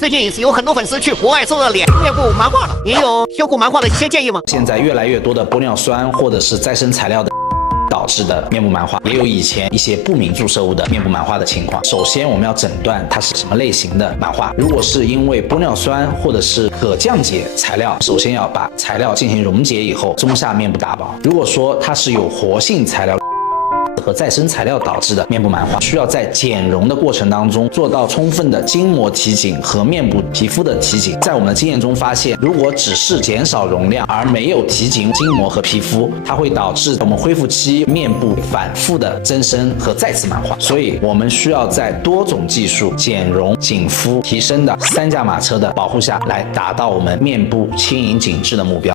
最近有很多粉丝去国外做了脸面部蛮化了，您有修复蛮化的一些建议吗？现在越来越多的玻尿酸或者是再生材料的导致的面部蛮化，也有以前一些不明注射物的面部蛮化的情况。首先我们要诊断它是什么类型的蛮化，如果是因为玻尿酸或者是可降解材料，首先要把材料进行溶解以后，中下面部打薄。如果说它是有活性材料和再生材料导致的面部蛮化，需要在减容的过程当中做到充分的筋膜提紧和面部皮肤的提紧。在我们的经验中发现，如果只是减少容量而没有提紧筋膜和皮肤，它会导致我们恢复期面部反复的增生和再次蛮化。所以我们需要在多种技术减容、紧肤、提升的3驾马车的保护下来达到我们面部轻盈紧致的目标。